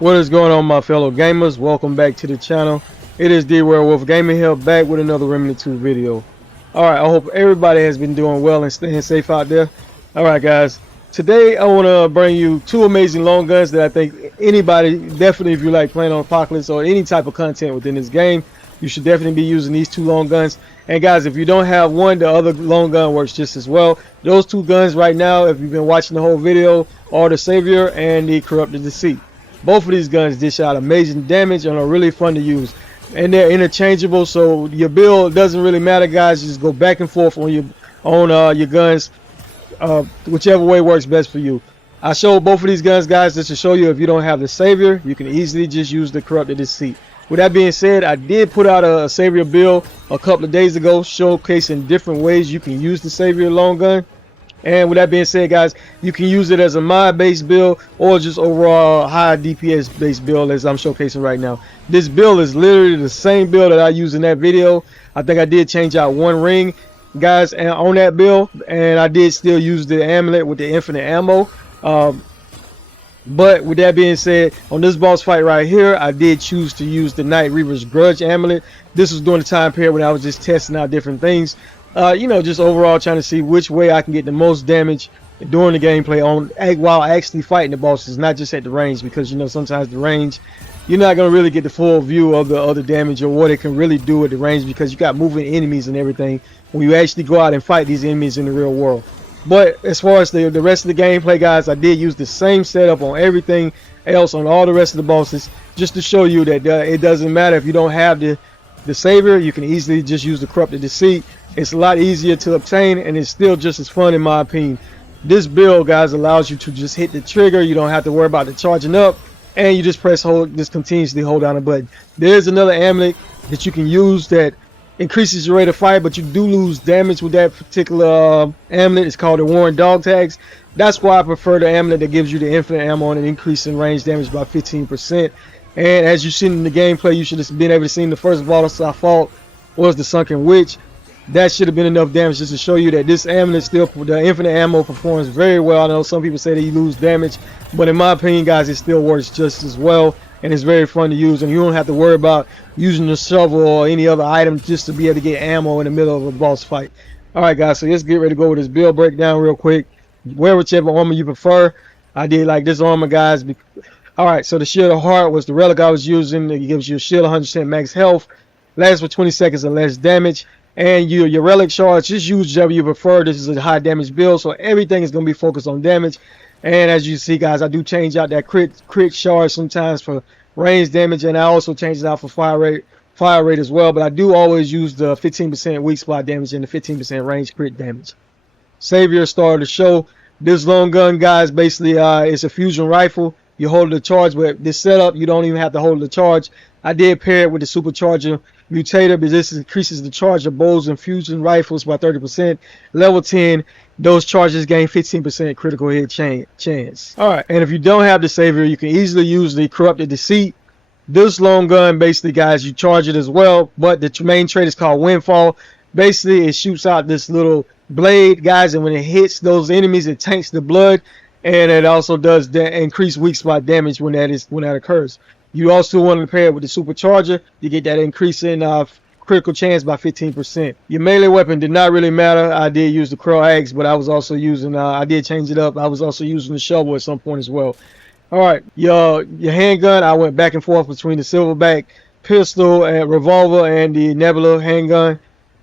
What is going on, my fellow gamers? Welcome back to the channel. It is D Werewolf Gaming here, back with another Remnant 2 video. Alright, I hope everybody has been doing well and staying safe out there. Alright guys, today I want to bring you two amazing long guns that I think anybody, definitely if you like playing on Apocalypse or any type of content within this game, you should definitely be using these two long guns. And guys, if you don't have one, the other long gun works just as well. Those two guns right now, if you've been watching the whole video, are the Savior and the Corrupted Deceit. Both of these guns dish out amazing damage and are really fun to use, and they're interchangeable, so your build doesn't really matter, guys. Just go back and forth on your guns, whichever way works best for you. I showed both of these guns, guys, just to show you if you don't have the Savior, you can easily just use the Corrupted Deceit. With that being said, I did put out a Savior build a couple of days ago showcasing different ways you can use the Savior long gun. And with that being said, guys, you can use it as a mod based build or just overall high DPS based build as I'm showcasing right now. This build is literally the same build that I used in that video. I think I did change out one ring, guys, and on that build, and I did still use the amulet with the infinite ammo. But with that being said, on this boss fight right here, I did choose to use the Nightweaver's Grudge amulet. This was during the time period when I was just testing out different things. You know, just overall trying to see which way I can get the most damage during the gameplay while actually fighting the bosses, not just at the range, because you know sometimes the range you're not gonna really get the full view of the other damage or what it can really do at the range, because you got moving enemies and everything when you actually go out and fight these enemies in the real world. But as far as the rest of the gameplay, guys, I did use the same setup on everything else on all the rest of the bosses, just to show you that it doesn't matter if you don't have the Savior, you can easily just use the Corrupted Deceit. It's a lot easier to obtain, and it's still just as fun in my opinion. This build, guys, allows you to just hit the trigger. You don't have to worry about the charging up, and you just just continuously hold down a button. There's another amulet that you can use that increases your rate of fire, but you do lose damage with that particular amulet. It's called the Warren Dog Tags. That's why I prefer the amulet that gives you the infinite ammo and an increase in range damage by 15%. And as you've seen in the gameplay, you should have been able to see the first boss I fought was the Sunken Witch. That should have been enough damage just to show you that this amulet still, the infinite ammo, performs very well. I know some people say that you lose damage, but in my opinion, guys, it still works just as well, and it's very fun to use, and you don't have to worry about using the shovel or any other item just to be able to get ammo in the middle of a boss fight. Alright guys, so let's get ready to go with this build breakdown real quick. Wear whichever armor you prefer. I did like this armor, guys. Alright, so the Shield of Heart was the relic I was using. It gives you a shield 100% max health, lasts for 20 seconds and less damage. And your relic shards, just use whichever you prefer. This is a high damage build, so everything is going to be focused on damage. And as you see, guys, I do change out that crit shard sometimes for range damage, and I also change it out for fire rate as well. But I do always use the 15% weak spot damage and the 15% range crit damage. Savior started the show. This long gun, guys, basically it's a fusion rifle. You hold the charge, but this setup you don't even have to hold the charge. I did pair it with the supercharger mutator, but this increases the charge of bows and fusion rifles by 30%. Level 10, those charges gain 15% critical hit chance. Alright, and if you don't have the Savior, you can easily use the Corrupted Deceit. This long gun, basically, guys, you charge it as well, but the main trait is called Windfall. Basically, it shoots out this little blade, guys, and when it hits those enemies, it tanks the blood, and it also does increase weak spot damage when that occurs. You also want to pair it with the supercharger to get that increase in critical chance by 15%. Your melee weapon did not really matter. I did use the crow axe, but I was also using I did change it up. I was also using the shovel at some point as well. Alright, your handgun, I went back and forth between the silverback pistol and revolver and the Nebula handgun,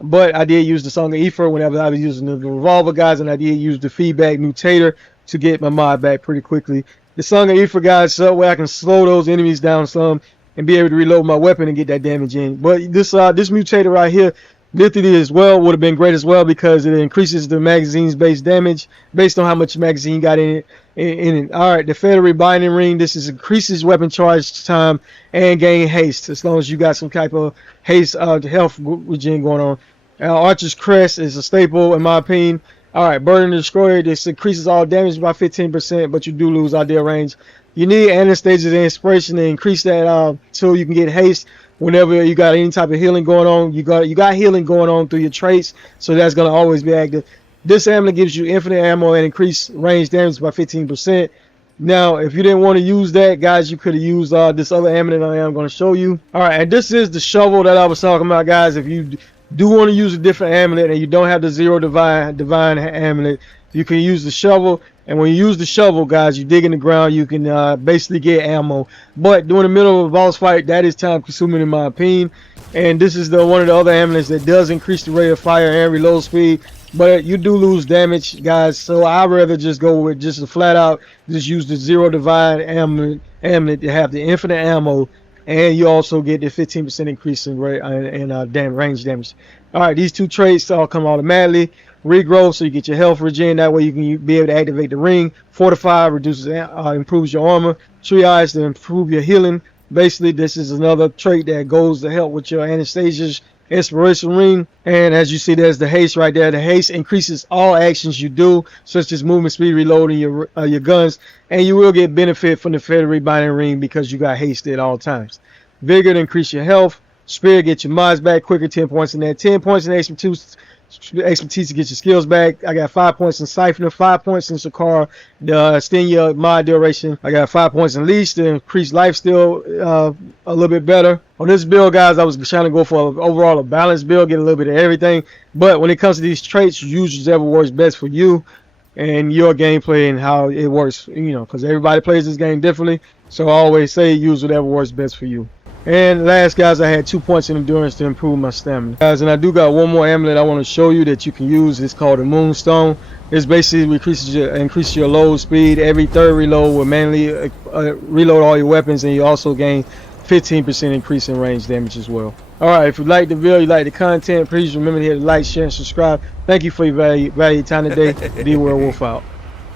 but I did use the Song of Ether whenever I was using the revolver, guys, and I did use the feedback mutator to get my mod back pretty quickly. The Song of Ether, guys, so where I can slow those enemies down some and be able to reload my weapon and get that damage in. But this mutator right here, literally as well, would have been great as well, because it increases the magazine's base damage based on how much magazine you got in it. Alright, the Federal Binding Ring, this increases weapon charge time and gain haste, as long as you got some type of haste health regen going on. Archer's Crest is a staple in my opinion. Alright, Burden Destroyer, this increases all damage by 15%, but you do lose ideal range. You need Anastasia the Inspiration to increase that so you can get haste whenever you got any type of healing going on. You got healing going on through your traits, so that's going to always be active. This amulet gives you infinite ammo and increased range damage by 15%. Now, if you didn't want to use that, guys, you could have used this other amulet I am going to show you. All right, and this is the shovel that I was talking about, guys. If you do want to use a different amulet and you don't have the zero divine amulet, you can use the shovel. And when you use the shovel, guys, you dig in the ground, you can basically get ammo. But during the middle of a boss fight, that is time consuming in my opinion. And this is the one of the other amulets that does increase the rate of fire and reload speed, but you do lose damage, guys. So I'd rather just go with just a flat out, just use the zero divine amulet to have the infinite ammo, and you also get the 15% increase in rate and range damage. All right, these two traits all come automatically. Regrowth, so you get your health regen. That way you can be able to activate the ring. Fortify reduces, improves your armor. Triage to improve your healing. Basically, this is another trait that goes to help with your Anastasia's inspiration ring. And as you see, there's the haste right there. The haste increases all actions you do, such as movement speed, reloading your guns, and you will get benefit from the Feather Rebinding ring because you got haste at all times. Vigor to increase your health. Spirit, get your mods back quicker, 10 points in that. 10 points in expertise to get your skills back. I got 5 points in Siphoner, 5 points in Shakar to extend your mod duration. I got 5 points in Leash to increase lifesteal a little bit better. On this build, guys, I was trying to go for overall a balanced build, get a little bit of everything. But when it comes to these traits, use whichever works best for you and your gameplay and how it works, because everybody plays this game differently. So I always say use whatever works best for you. And last, guys, I had 2 points in endurance to improve my stamina. Guys, and I do got one more amulet I want to show you that you can use. It's called the Moonstone. It's basically increases your load speed. Every third reload will manually reload all your weapons, and you also gain 15% increase in range damage as well. Alright, if you like the video, you like the content, please remember to hit like, share, and subscribe. Thank you for your valuable time today. D Werewolf out.